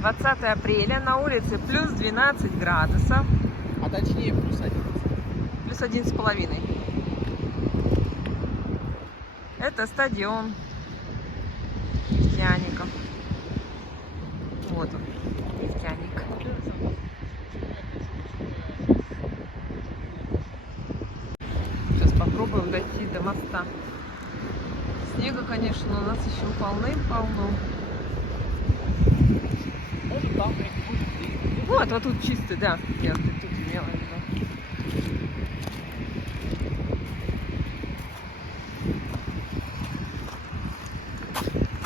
20 апреля, на улице плюс 12 градусов. А точнее плюс 11. Плюс 1,5. Это стадион нефтяников. Вот он, нефтяник. Сейчас попробуем дойти до моста. Снега, конечно, у нас еще полным-полно. Может там будет. Вот тут чистый, да. Я вот тут имела в виду.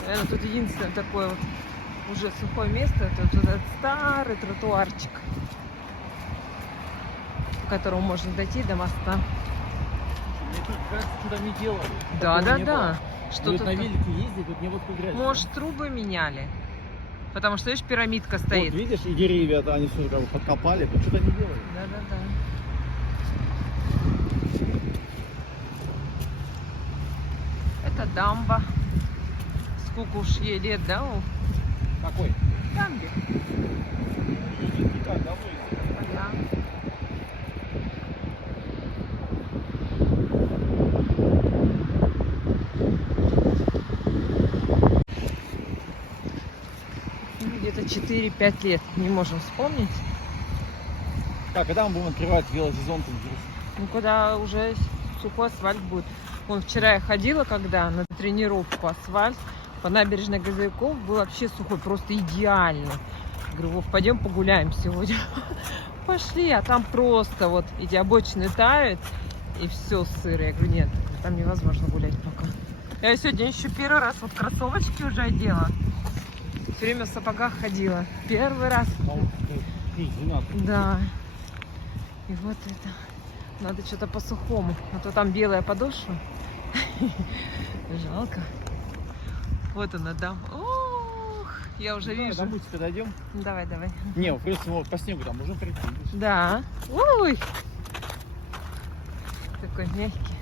Наверное, тут единственное такое вот уже сухое место, это вот этот старый тротуарчик, по которому можно дойти до моста. Мне тут кажется, что там не делали. Да. Что-то на велике ездить, тут не вот грязь. Может, трубы меняли? Потому что, видишь, пирамидка стоит. Вот, видишь, и деревья, они все как бы подкопали, тут что-то не делали. Да. Это дамба. Сколько уж ей лет, да? Какой? Дамбе. Никак, давно Да. Где-то 4-5 лет, не можем вспомнить. Так, когда мы будем открывать велосезон? Ну, когда уже сухой асфальт будет. Вон вчера я ходила, когда на тренировку асфальт по набережной Газовиков был вообще сухой, просто идеально. Говорю, Вов, пойдем погуляем сегодня. Пошли, а там просто вот эти обочины тают, и все сыро. Я говорю, нет, там невозможно гулять пока. Я сегодня еще первый раз вот кроссовочки уже одела. Все время в сапогах ходила. Первый раз. Да. И вот это. Надо что-то по-сухому. А то там белая подошва. Жалко. Вот она, да. Ох, я уже вижу. Домой дойдем? Давай. Не, в принципе, по снегу там можно пройти. Да. Ой. Такой мягкий.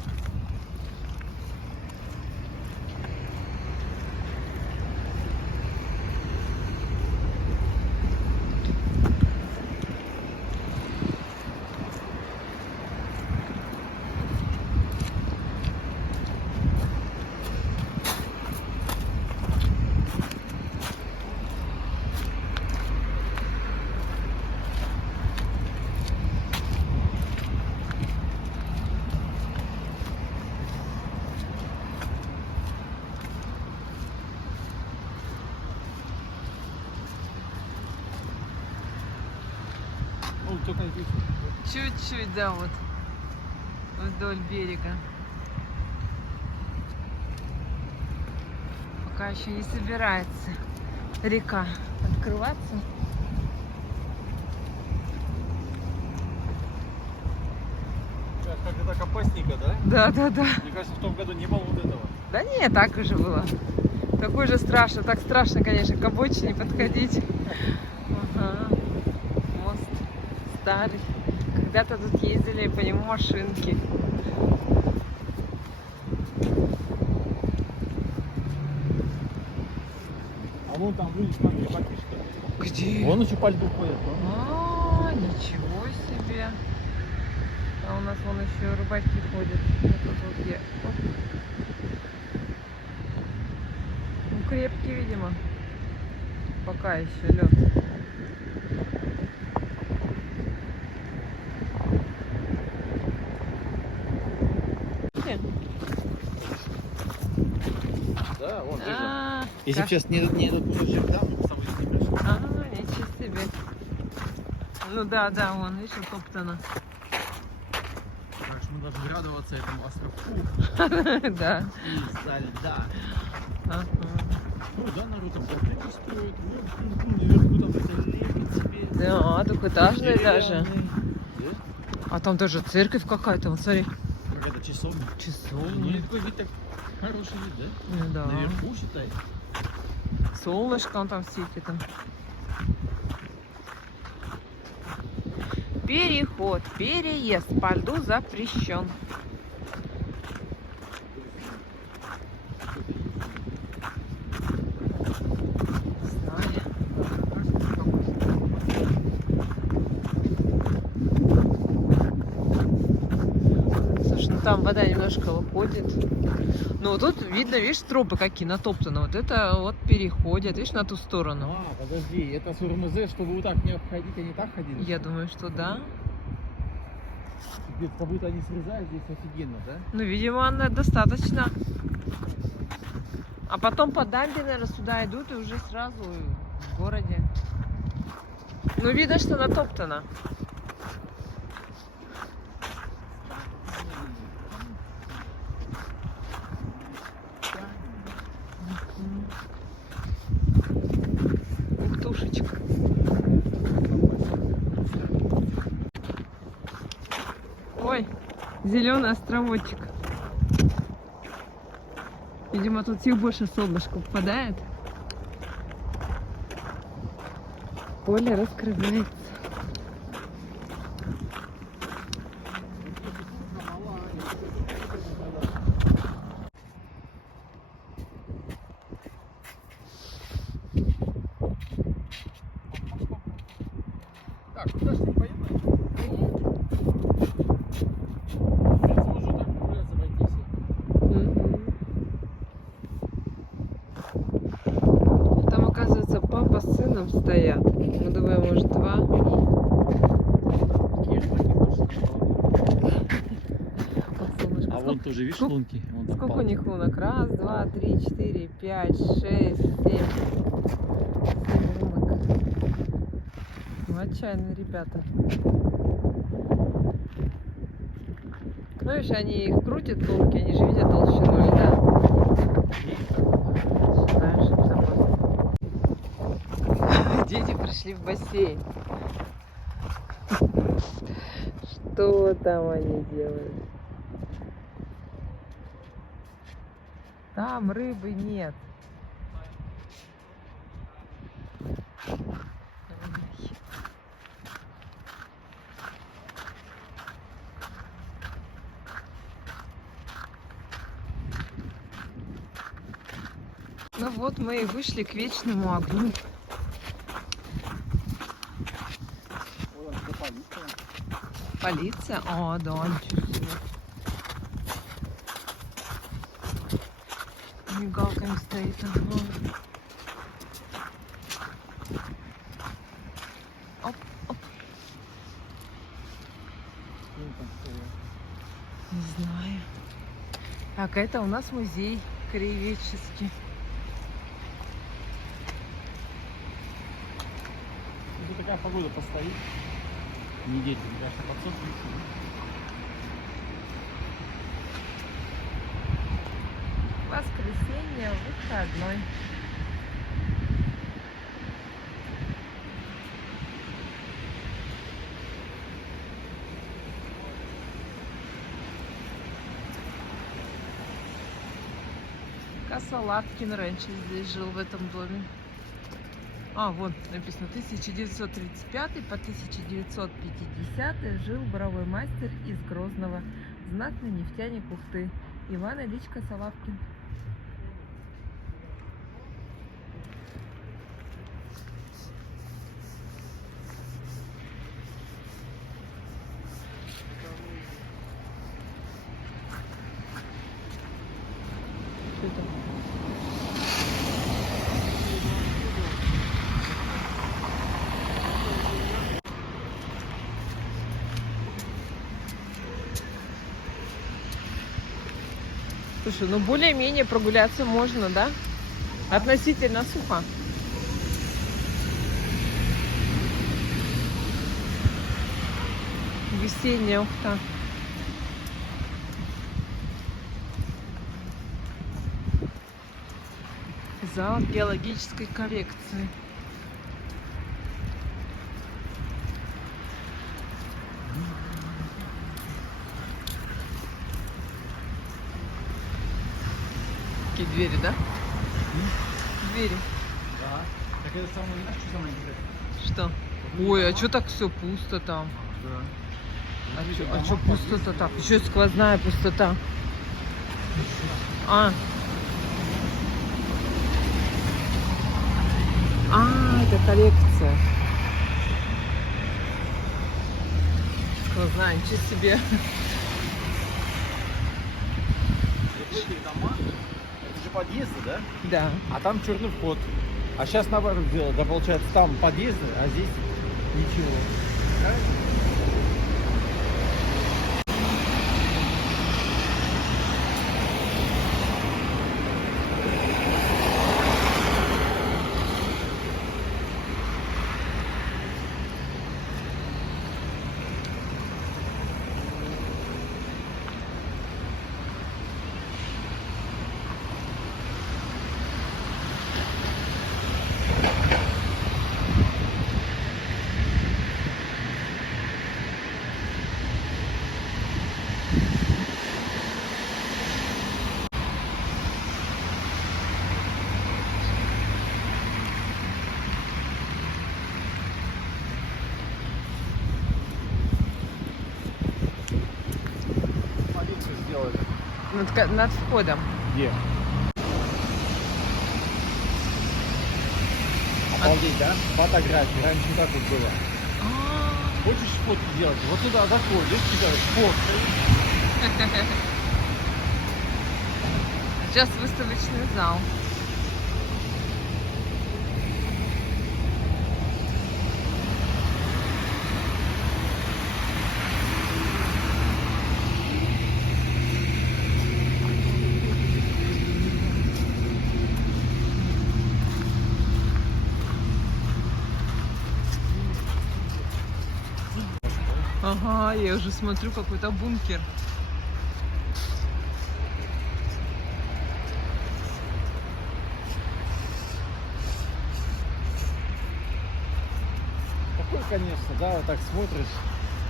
Ну, только здесь. Чуть-чуть, да, вот. Вдоль берега. Пока еще не собирается река открываться. Как это так опасненько, да? Да. Мне кажется, в том году не было вот этого. Да не, так уже было. Такой же страшно. Так страшно, конечно, к обочине подходить. Ага. Мост старый. Когда-то тут ездили по нему машинки. А вон там люди, смотри, рыбаки. Где? Вон еще по льду ходят. Ничего себе. А у нас вон еще рыбаки ходят. Вот тут вот где. Оп. Ну, крепкий, видимо. Пока еще лед. Да, вон, держи. А, Если бы сейчас не этот кусочек там, мы бы с тобой не пришли. ничего себе. Ну да, вон, видишь, топтано. Так что мы должны радоваться этому островку. Да. И стали, да. Ага. Ну да, народ там коттеджи строит. Вот, наверху там это лепит себе. Да, двухэтажные даже. Да? А там тоже церковь какая-то, вот смотри. Какая-то часовня. Ну, Часовня. такой вид так хороший вид, да? Ну да. Наверху, считай. Солнышко он там светит. Переход, переезд по льду запрещен. Знаю. Там вода немножко выходит. Ну, вот тут видно, видишь, тропы какие натоптаны. Вот это вот переходят, видишь, на ту сторону. А, подожди, это с УРМЗ, чтобы вот так не обходить, а не так ходили? Я думаю, что да. Как будто они срезают здесь офигенно, да? Ну, видимо, она достаточно. А потом по дамбе, наверное, сюда идут и уже сразу в городе. Ну, видно, что натоптано. Ух, ой, зеленый островочек. Видимо, тут всех больше солнышко попадает. Поле раскрывается. Так, куда ж ты поехали? Уже так прогуляться, обойтись. Там, оказывается, папа с сыном стоят. Мы думаем, может, два. Такие же они больше. Вот солнышко. А вон тоже, видишь, лунки? Вон там Сколько у палки. них лунок? Раз, два, три, четыре, пять, шесть, семь. 7 лунок. Ну, отчаянные ребята. Ну, видишь, они их крутят, лунки, они же видят толщину льда. Считаешь, что безопасно. Дети пришли в бассейн. Что там они делают? Там рыбы нет. Ну вот мы и вышли к вечному огню. Вот он, полиция. Полиция? О, да, ничего себе. Мигалками стоит. Ага. Оп, оп. Кто там стоял? Не знаю. Так, это у нас музей краеведческий. Если такая погода постоит, не дети, конечно, под солнцем. Воскресенье, выходной. Косолапкин раньше здесь жил, в этом доме. А, вон написано 1935 по 1950 жил боровой мастер из Грозного, знатный нефтяник Ухты Иван Ильич Косолапкин. Что это? Слушай, ну более-менее прогуляться можно, да? Относительно сухо. Весенняя Ухта. Зал геологической коррекции. Такие двери, да? Двери. Да. Так это самое, знаешь, что самое интересное? Что? Ой, а что так все пусто там? Да. А что пусто-то так? Еще и сквозная пустота. Это коллекция. Сквозная, ничего себе. Эти дома, это же подъезды, да? Да. А там черный вход. А сейчас наоборот сделали. Да, получается, там подъезды, а здесь ничего. Правильно? Полицию сделали. Над входом. Где? Обалдеть, да? Фотографии. Раньше как вот было. Хочешь фотки делать? Вот туда заходишь, кидаешь фоткой. Сейчас выставочный зал. Ага, я уже смотрю какой-то бункер. Такой, конечно, да, вот так смотришь.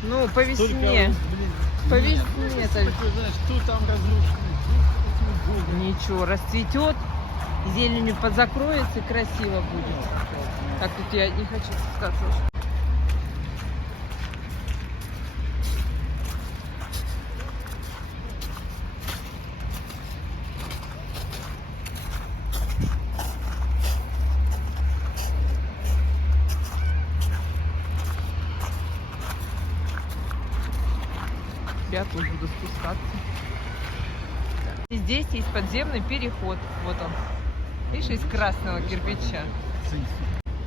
Ну, по Столько, весне. По нет, весне ну, это- такой, знаешь, тут там разрушено, тут этим богом. Ничего, расцветет, зеленью подзакроется и красиво будет. Так, тут я не хочу спускаться. Я тут буду спускаться. И здесь есть подземный переход. Вот он. Видишь, из красного кирпича.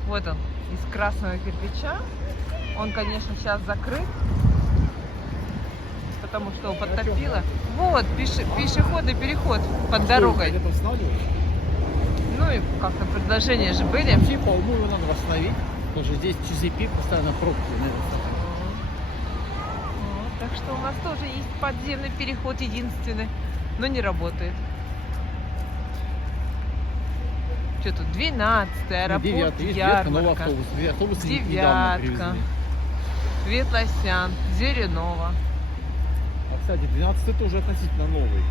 Вот он, из красного кирпича. Он, конечно, сейчас закрыт, потому что его подтопило. Вот, пешеходный переход под дорогой. Это восстанавливаешь? Ну и как-то предложения же были. Вообще, по-моему, его надо восстановить. Потому что здесь часы пик постоянно пробки. Вот, так что у нас тоже есть подземный переход единственный, но не работает. Что тут? 12-й, аэропорт, 9-й, есть новый ярмарка, автобус. Автобус недавно Девятка, привезли. Ветлосян, Зеленова. А, кстати, 12-й тоже относительно новый.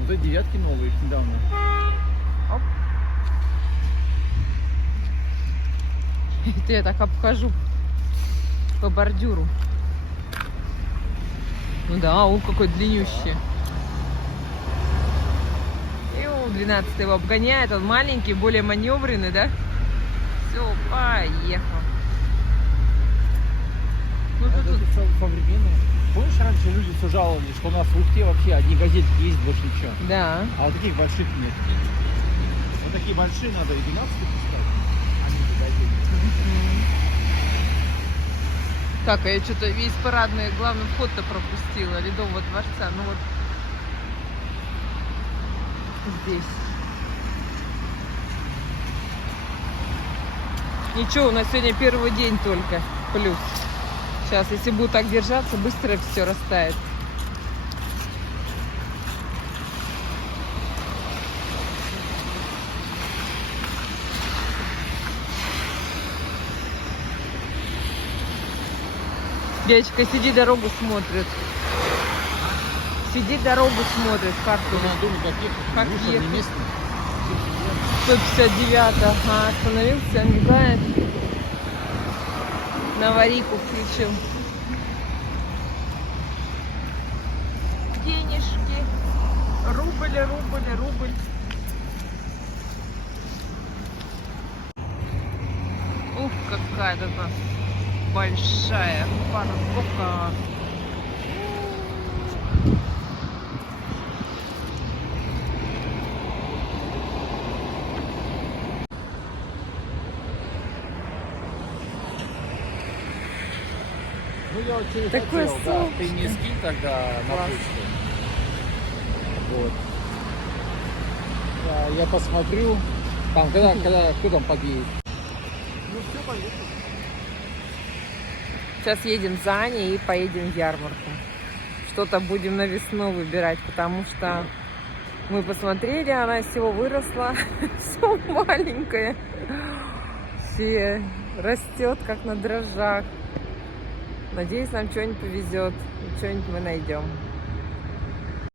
Вот эти девятки новые, их недавно. Оп. Это я так обхожу по бордюру. Ну да, он какой длиннющий. И у 12 его обгоняет, он маленький, более маневренный, да? Все, поехал. Ну, Это тут все современное. Помнишь, раньше люди все жаловались, что у нас в Ухте вообще одни газельки есть, больше ничего. да. А вот таких больших нет. Вот такие большие надо и 12 пускать, а не газельки. Так, а я что-то весь парадный главный вход-то пропустила, Ледового дворца. Ну вот здесь. Ничего, у нас сегодня первый день только. Плюс. Сейчас, если будет так держаться, быстро все растает. Девочка, сиди, дорогу смотрит. Сиди, дорогу смотрит, карту. Надо думать, как ехать. Как Потому что ехать? не местные. 159, ага, остановился, мигает. На аварийку включил. Денежки. Рубль. Ух, какая тут у нас большая парковка. Ну я вот тебе Такой хотел, да. Ты сумочка. мне скинь тогда на Класс. почту. Вот. Да, я посмотрю. Там, когда, кто там подъедет? Ну все, поехали. Сейчас едем за Аней и поедем в ярмарку. Что-то будем на весну выбирать, потому что мы посмотрели, она всего выросла, все маленькое, все растет как на дрожжах. Надеюсь, нам что-нибудь повезет, что-нибудь мы найдем.